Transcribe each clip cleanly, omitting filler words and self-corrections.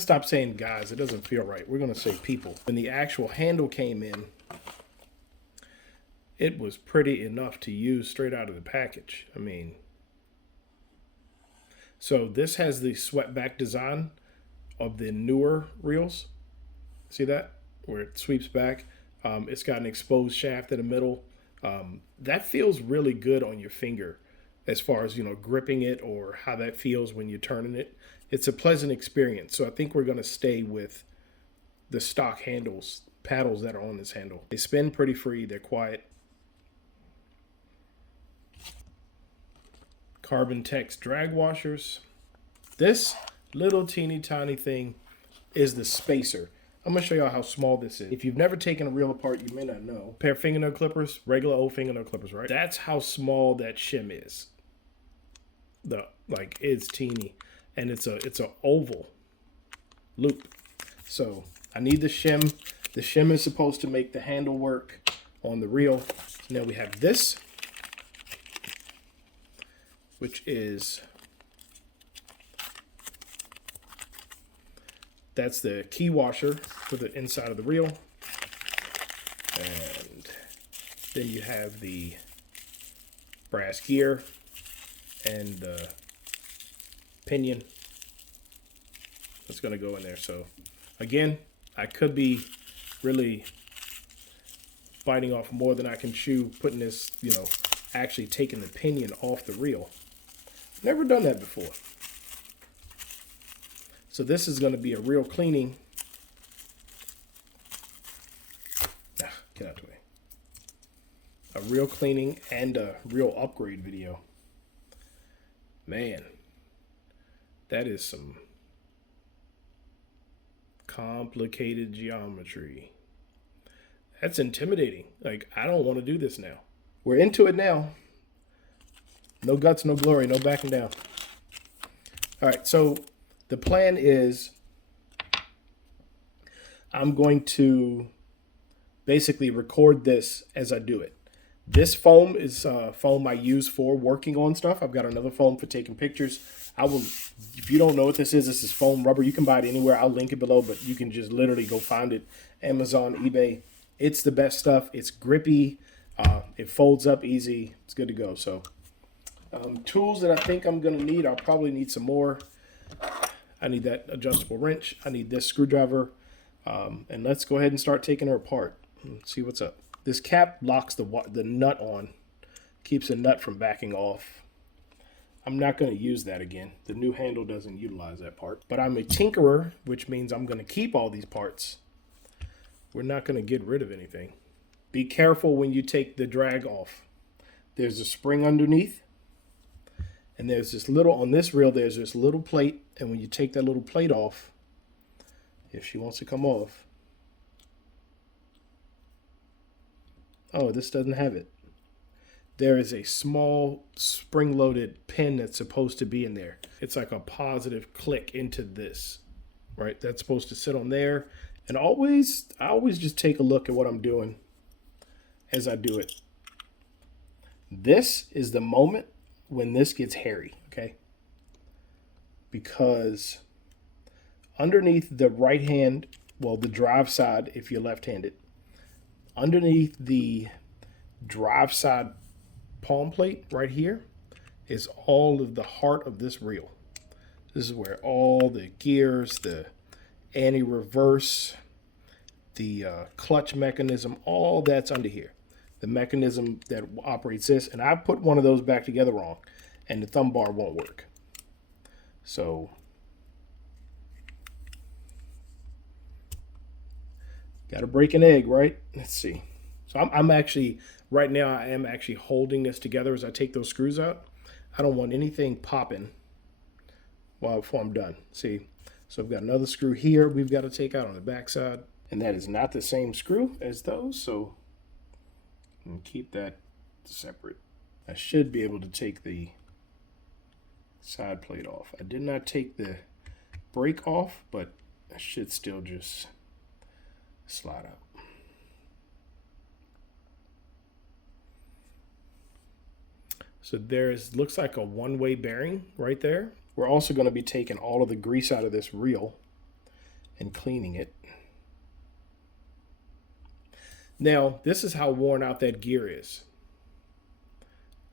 stop saying guys. It doesn't feel right. We're going to say people. When the actual handle came in, it was pretty enough to use straight out of the package. I mean, so this has the swept back design of the newer reels. See that? Where it sweeps back. It's got an exposed shaft in the middle. That feels really good on your finger as far as, gripping it or how that feels when you're turning it. It's a pleasant experience. So I think we're going to stay with the stock paddles that are on this handle. They spin pretty free. They're quiet. Carbon Tex drag washers. This little teeny tiny thing is the spacer. I'm going to show y'all how small this is. If you've never taken a reel apart, you may not know. A pair of fingernail clippers, regular old fingernail clippers, right? That's how small that shim is. It's teeny. And it's a oval loop. So I need the shim. The shim is supposed to make the handle work on the reel. So now we have this, which is, that's the key washer for the inside of the reel. And then you have the brass gear and the pinion that's going to go in there. So again, I could be really biting off more than I can chew, putting this, actually taking the pinion off the reel. Never done that before. So this is going to be a real cleaning. Get out of the way. A real cleaning and a real upgrade video. Man, that is some complicated geometry. That's intimidating. I don't want to do this now. We're into it now. No guts, no glory, no backing down. All right, so the plan is I'm going to basically record this as I do it. This foam is foam I use for working on stuff. I've got another foam for taking pictures. If you don't know what this is foam rubber. You can buy it anywhere. I'll link it below, but you can just literally go find it. Amazon, eBay. It's the best stuff. It's grippy. It folds up easy. It's good to go. So tools that I think I'm going to need, I'll probably need some more. I need that adjustable wrench. I need this screwdriver. And let's go ahead and start taking her apart and see what's up. This cap locks the nut on, keeps the nut from backing off. I'm not going to use that again. The new handle doesn't utilize that part. But I'm a tinkerer, which means I'm going to keep all these parts. We're not going to get rid of anything. Be careful when you take the drag off. There's a spring underneath. And there's this little, on this reel, there's this little plate. And when you take that little plate off, if she wants to come off, oh, this doesn't have it. There is a small spring-loaded pin that's supposed to be in there. It's like a positive click into this, right? That's supposed to sit on there. And I always just take a look at what I'm doing as I do it. This is the moment when this gets hairy, okay? Because underneath the right hand, well, the drive side, if you're left-handed, underneath the drive side palm plate right here is all of the heart of this reel. This is where all the gears, the anti-reverse, the clutch mechanism, all that's under here. The mechanism that operates this, and I put one of those back together wrong, and the thumb bar won't work. So got to break an egg, right? Let's see. So I'm actually, right now, I am actually holding this together as I take those screws out. I don't want anything popping before I'm done. See, so I've got another screw here we've got to take out on the back side. And that is not the same screw as those, so I'm going to keep that separate. I should be able to take the side plate off. I did not take the brake off, but I should still just slide out. So looks like a one-way bearing right there. We're also going to be taking all of the grease out of this reel. and cleaning it. Now, this is how worn out that gear is.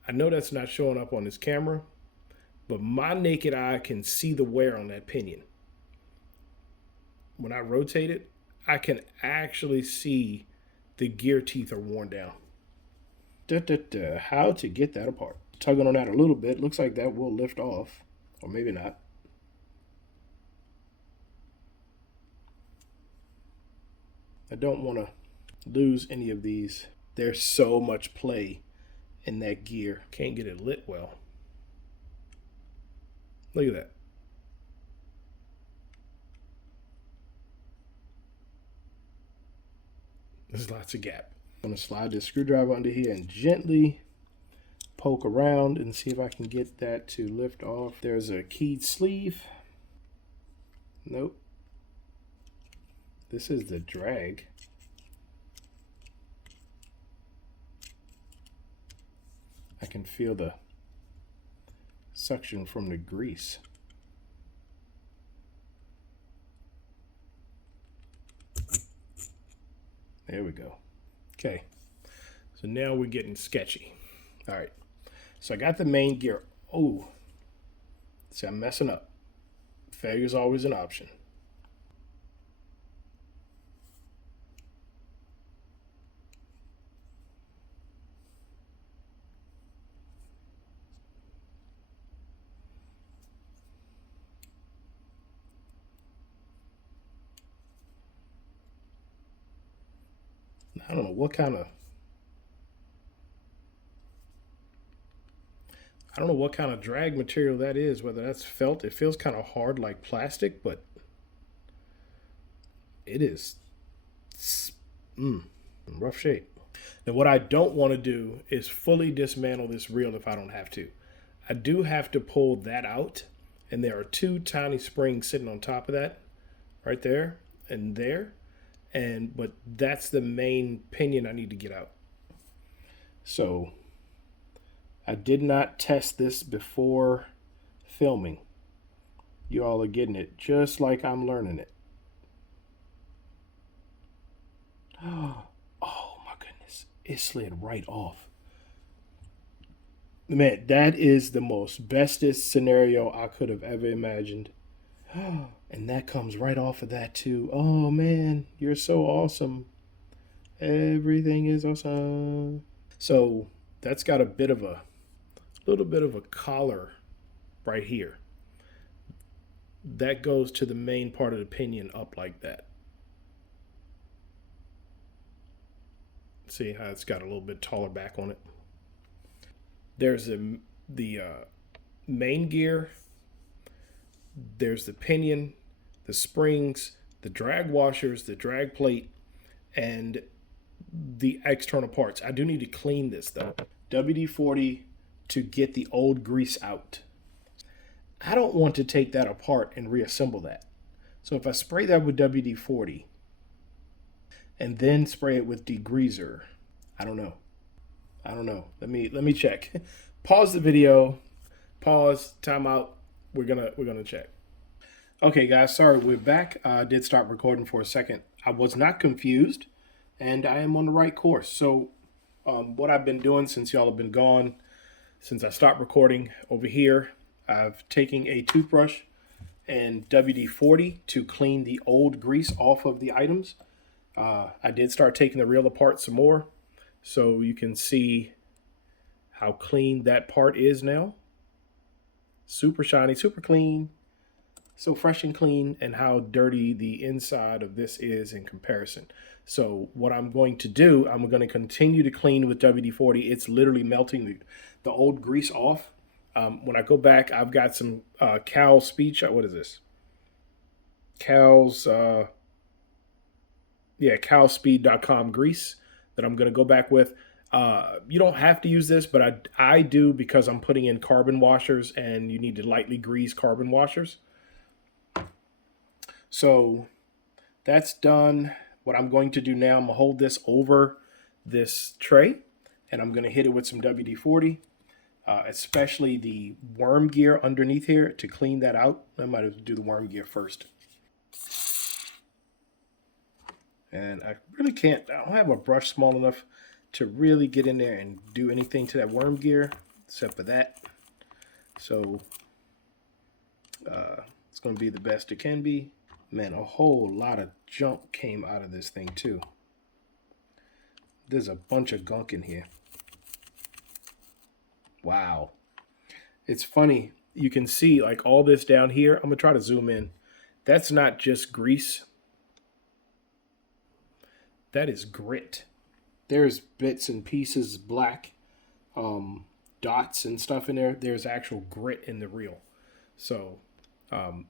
I know that's not showing up on this camera, but my naked eye can see the wear on that pinion. When I rotate it, I can actually see the gear teeth are worn down. How to get that apart. Tugging on that a little bit, looks like that will lift off, or maybe not. I don't want to lose any of these. There's so much play in that gear. Can't get it lit well. Look at that. There's lots of gap. I'm going to slide this screwdriver under here and gently poke around and see if I can get that to lift off. There's a keyed sleeve. Nope. This is the drag. I can feel the suction from the grease. There we go. Okay, so now we're getting sketchy. All right, so I got the main gear. Oh, see, I'm messing up. Failure is always an option. I don't know what kind of drag material that is, whether that's felt. It feels kind of hard like plastic, but it is in rough shape. Now what I don't want to do is fully dismantle this reel if I don't have to. I do have to pull that out, and there are two tiny springs sitting on top of that, right there and there. But that's the main pinion I need to get out. So I did not test this before filming. You all are getting it just like I'm learning it. Oh my goodness, it slid right off. Man, that is the most bestest scenario I could have ever imagined. And that comes right off of that too. Oh man, you're so awesome. Everything is awesome. So that's got a little bit of a collar right here. That goes to the main part of the pinion up like that. See how it's got a little bit taller back on it. There's the main gear. There's the pinion, the springs, the drag washers, the drag plate, and the external parts. I do need to clean this though. WD-40 to get the old grease out. I don't want to take that apart and reassemble that. So if I spray that with WD-40 and then spray it with degreaser, I don't know. Let me check. Pause the video. Pause. Time out. We're gonna check. Okay, guys. Sorry, we're back. I did start recording for a second. I was not confused, and I am on the right course. So, what I've been doing since y'all have been gone, since I stopped recording over here, I've taken a toothbrush and WD-40 to clean the old grease off of the items. I did start taking the reel apart some more, so you can see how clean that part is now. Super shiny, super clean, so fresh and clean, and how dirty the inside of this is in comparison. So what I'm going to do, I'm going to continue to clean with WD-40. It's literally melting the old grease off. When I go back, I've got some Cal Speech. What is this? CalSpeed.com grease that I'm going to go back with. You don't have to use this, but I do, because I'm putting in carbon washers, and you need to lightly grease carbon washers. So that's done. What I'm going to do now, I'm going to hold this over this tray, and I'm going to hit it with some WD-40, especially the worm gear underneath here to clean that out. I might have to do the worm gear first. And I really can't, I don't have a brush small enough to really get in there and do anything to that worm gear except for that. So it's going to be the best it can be. Man, a whole lot of junk came out of this thing too. There's a bunch of gunk in here. Wow. It's funny. You can see like all this down here. I'm going to try to zoom in. That's not just grease. That is grit. There's bits and pieces, black dots and stuff in there. There's actual grit in the reel. So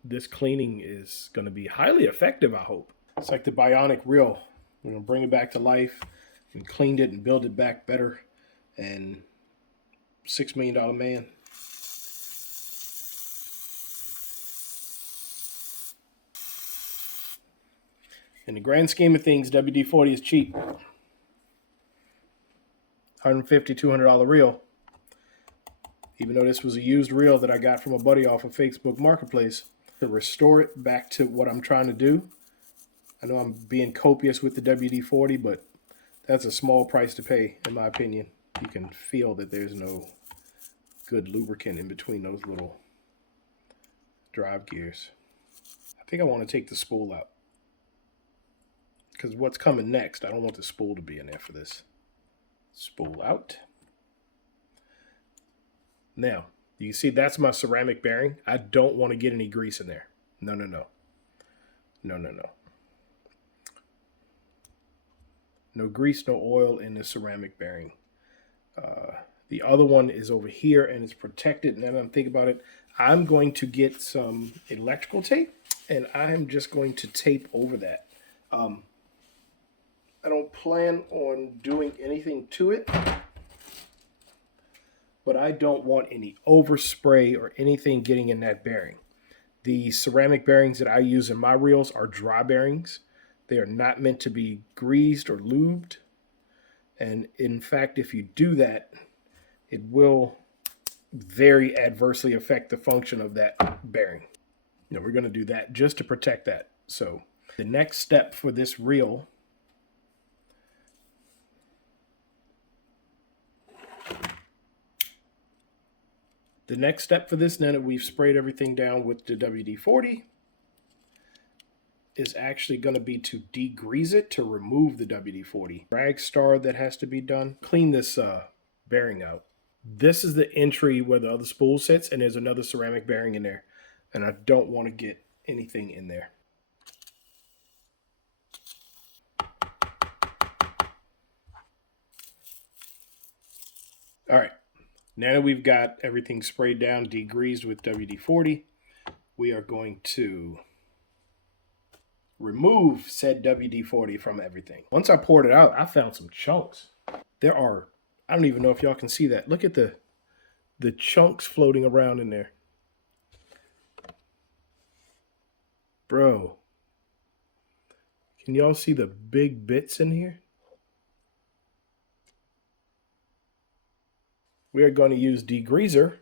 this cleaning is going to be highly effective, I hope. It's like the bionic reel. We're going to bring it back to life and cleaned it and build it back better. And $6 million man. In the grand scheme of things, WD-40 is cheap. $150, $200 reel. Even though this was a used reel that I got from a buddy off of Facebook Marketplace, to restore it back to what I'm trying to do. I know I'm being copious with the WD-40, but that's a small price to pay, in my opinion. You can feel that there's no good lubricant in between those little drive gears. I think I want to take the spool out, because what's coming next, I don't want the spool to be in there for this. Spool out. Now, you see that's my ceramic bearing. I don't want to get any grease in there. No, no, no. No, no, no. No grease, no oil in the ceramic bearing. The other one is over here and it's protected. And then I'm thinking about it. I'm going to get some electrical tape and I'm just going to tape over that. I don't plan on doing anything to it, but I don't want any overspray or anything getting in that bearing. The ceramic bearings that I use in my reels are dry bearings. They are not meant to be greased or lubed. And in fact, if you do that, it will very adversely affect the function of that bearing. You know, we're going to do that just to protect that. So the next step for this reel now that we've sprayed everything down with the WD-40 is actually going to be to degrease it, to remove the WD-40. Drag star that has to be done. Clean this bearing out. This is the entry where the other spool sits, and there's another ceramic bearing in there. And I don't want to get anything in there. All right. Now that we've got everything sprayed down, degreased with WD-40, we are going to remove said WD-40 from everything. Once I poured it out, I found some chunks. There are, I don't even know if y'all can see that. Look at the chunks floating around in there. Bro, can y'all see the big bits in here? We are going to use degreaser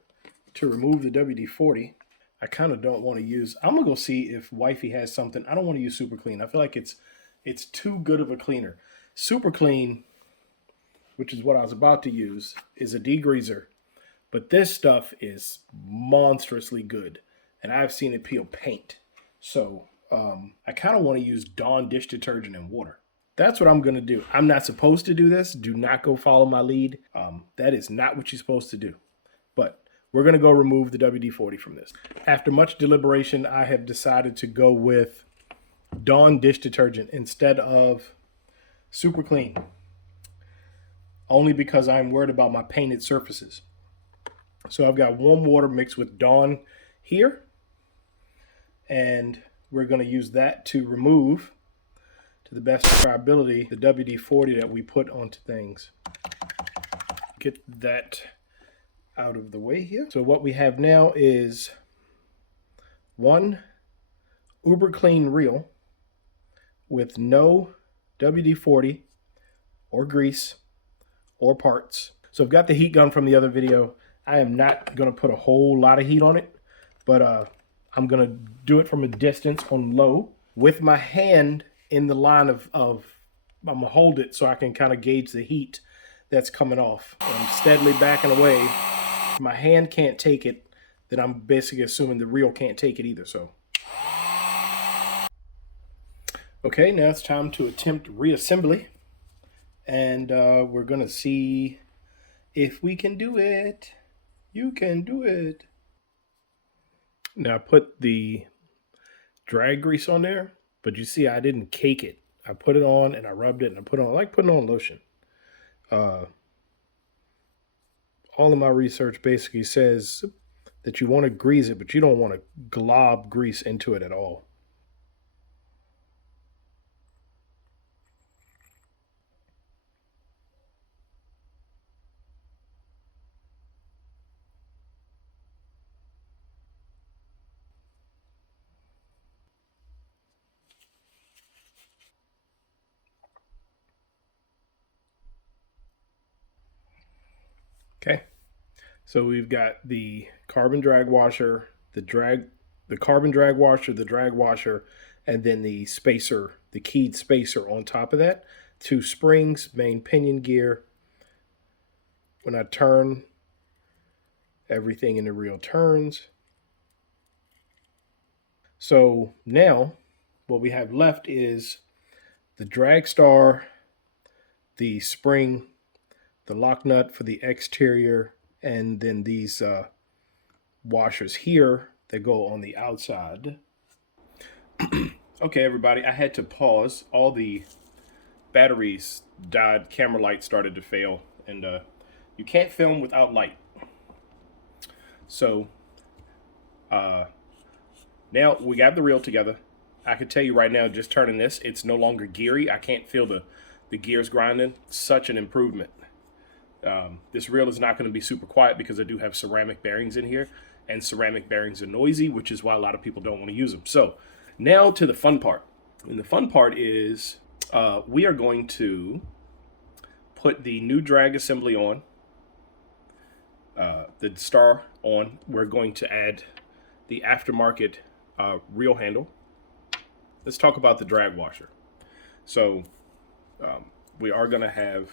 to remove the WD-40. I kind of don't want to use, I'm going to go see if Wifey has something. I don't want to use Super Clean. I feel like it's too good of a cleaner. Super Clean, which is what I was about to use, is a degreaser. But this stuff is monstrously good. And I've seen it peel paint. So I kind of want to use Dawn dish detergent and water. That's what I'm going to do. I'm not supposed to do this. Do not go follow my lead. That is not what you're supposed to do. But we're going to go remove the WD-40 from this. After much deliberation, I have decided to go with Dawn dish detergent instead of Super Clean. Only because I'm worried about my painted surfaces. So I've got warm water mixed with Dawn here. And we're going to use that to remove, to the best of our ability, the WD-40 that we put onto things. Get that out of the way here. So what we have now is one uber clean reel with no WD-40 or grease or parts. So I've got the heat gun from the other video. I am not going to put a whole lot of heat on it, but I'm going to do it from a distance on low with my hand in the line of I'm gonna hold it so I can kind of gauge the heat that's coming off. I'm steadily backing away. If my hand can't take it, then I'm basically assuming the reel can't take it either. So, okay, now it's time to attempt reassembly, and we're gonna see if we can do it. You can do it. Now I put the drag grease on there, but you see I didn't cake it. I put it on and I rubbed it and I put on, like putting on lotion. All of my research basically says that you want to grease it, but you don't want to glob grease into it at all. Okay. So we've got the carbon drag washer, the carbon drag washer, the drag washer, and then the spacer, the keyed spacer on top of that. 2 springs, main pinion gear. When I turn, everything in the reel turns. So now what we have left is the drag star, the spring, the lock nut for the exterior, and then these washers here that go on the outside. Okay, everybody, I had to pause. All the batteries died, camera light started to fail, and you can't film without light. So now we got the reel together. I can tell you right now, just turning this, it's no longer geary. I can't feel the gears grinding. Such an improvement. This reel is not going to be super quiet because I do have ceramic bearings in here, and ceramic bearings are noisy, which is why a lot of people don't want to use them. So now to the fun part. And the fun part is we are going to put the new drag assembly on, the star on. We're going to add the aftermarket reel handle. Let's talk about the drag washer. So we are going to have,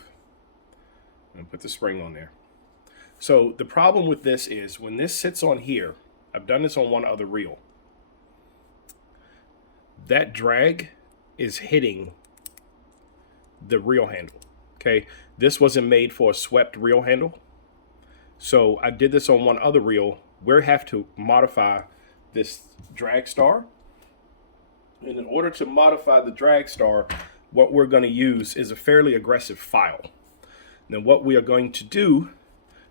I'm going to put the spring on there. So the problem with this is when this sits on here, I've done this on one other reel, that drag is hitting the reel handle. Okay, this wasn't made for a swept reel handle. So I did this on one other reel. We have to modify this drag star. And in order to modify the drag star, what we're going to use is a fairly aggressive file. Then what we are going to do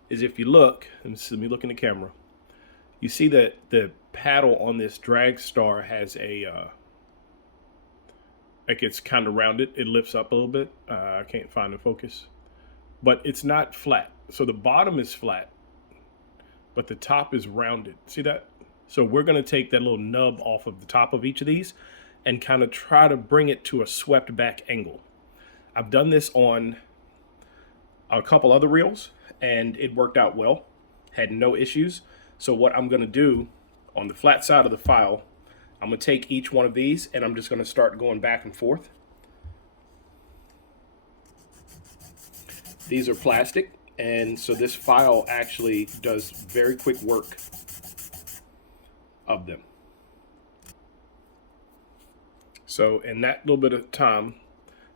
is, if you look, let me look in the camera, you see that the paddle on this drag star has a, like it's kind of rounded. It lifts up a little bit. I can't find the focus. But it's not flat. So the bottom is flat, but the top is rounded. See that? So we're going to take that little nub off of the top of each of these and kind of try to bring it to a swept back angle. I've done this on a couple other reels and it worked out well, had no issues. So what I'm going to do on the flat side of the file, I'm going to take each one of these and I'm just going to start going back and forth. These are plastic, and so this file actually does very quick work of them. So in that little bit of time,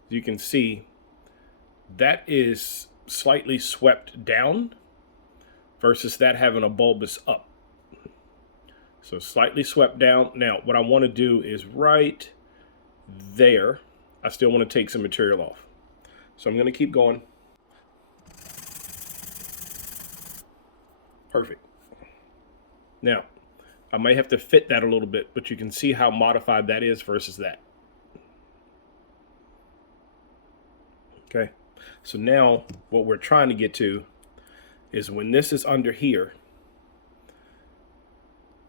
you can see that is slightly swept down versus that having a bulbous up. So slightly swept down. Now what I want to do is right there, I still want to take some material off. So I'm going to keep going. Perfect. Now, I might have to fit that a little bit, but you can see how modified that is versus that. Okay, so now what we're trying to get to is when this is under here,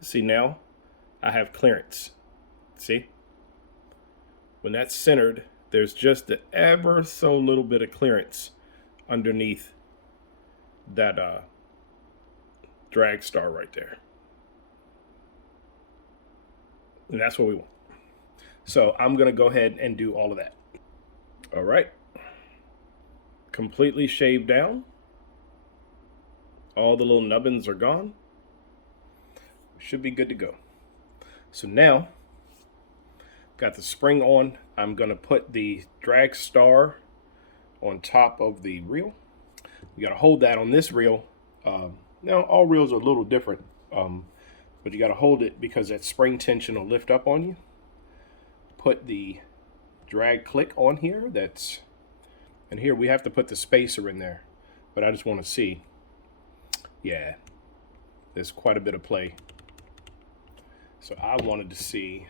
see now I have clearance. See? When that's centered, there's just the ever so little bit of clearance underneath that drag star right there. And that's what we want. So I'm gonna go ahead and do all of that. All right, completely shaved down. All the little nubbins are gone. Should be good to go. So now, got the spring on. I'm gonna put the drag star on top of the reel. You gotta hold that on this reel. Now all reels are a little different, but you gotta hold it because that spring tension will lift up on you. Put the drag click on here. And here we have to put the spacer in there, but I just want to see. Yeah, there's quite a bit of play. So I wanted to see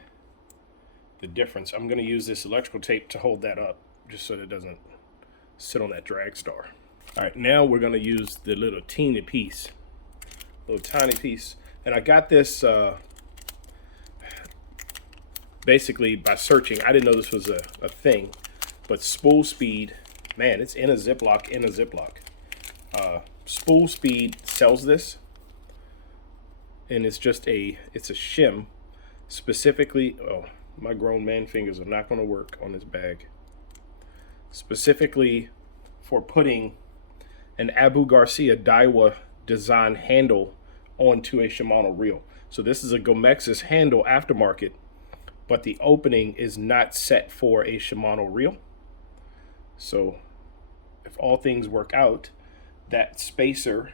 the difference. I'm going to use this electrical tape to hold that up just so that it doesn't sit on that drag star. All right, now we're going to use the little tiny piece. And I got this basically by searching. I didn't know this was a thing, but Spool Speed, man, it's in a Ziploc. Spool Speed sells this, and it's a shim specifically. Oh, my grown man fingers are not going to work on this bag. Specifically for putting an Abu Garcia Daiwa design handle onto a Shimano reel. So this is a Gomexus handle aftermarket, but the opening is not set for a Shimano reel. So if all things work out, that spacer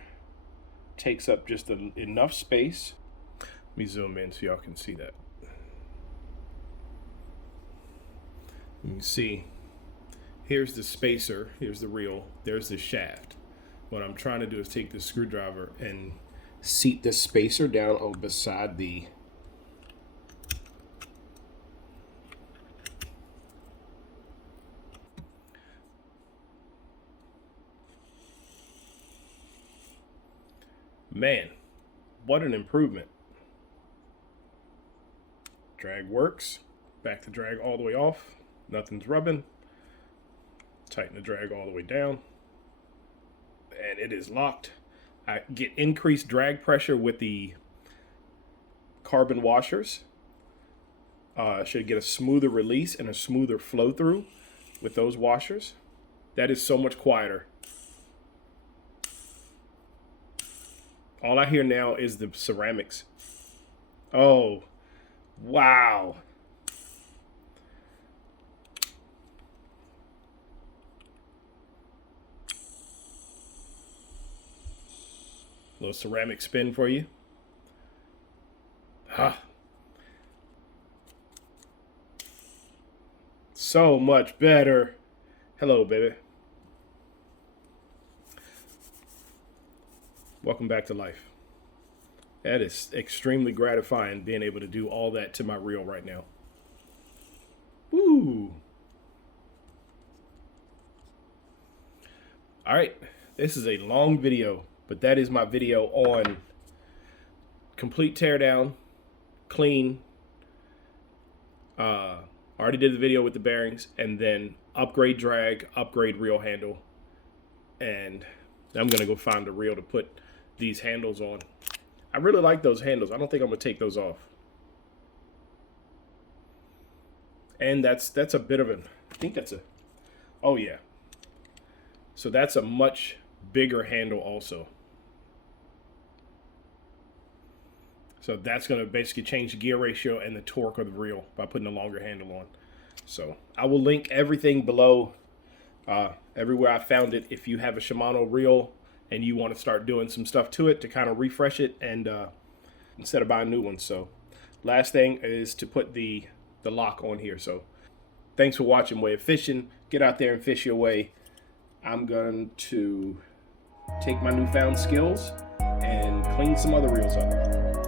takes up just enough space. Let me zoom in so y'all can see that. You can see, here's the spacer, here's the reel, there's the shaft. What I'm trying to do is take this screwdriver and seat this spacer down beside the man, what an improvement. Drag works. Back the drag all the way off. Nothing's rubbing. Tighten the drag all the way down. And it is locked. I get increased drag pressure with the carbon washers. Should get a smoother release and a smoother flow through with those washers. That is so much quieter. All I hear now is the ceramics. Oh, wow. Little ceramic spin for you. Ah. So much better. Hello, baby. Welcome back to life. That is extremely gratifying, being able to do all that to my reel right now. Woo! All right, this is a long video, but that is my video on complete teardown, clean. Already did the video with the bearings, and then upgrade drag, upgrade reel handle, and I'm gonna go find a reel to put these handles on. I really like those handles. I don't think I'm gonna take those off. And that's a bit of an, I think that's a, oh yeah. So that's a much bigger handle also. So that's gonna basically change the gear ratio and the torque of the reel by putting a longer handle on. So I will link everything below, everywhere I found it. If you have a Shimano reel and you want to start doing some stuff to it to kind of refresh it, and instead of buying new ones. So last thing is to put the lock on here. So thanks for watching Way of Fishing. Get out there and fish your way. I'm going to take my newfound skills and clean some other reels up.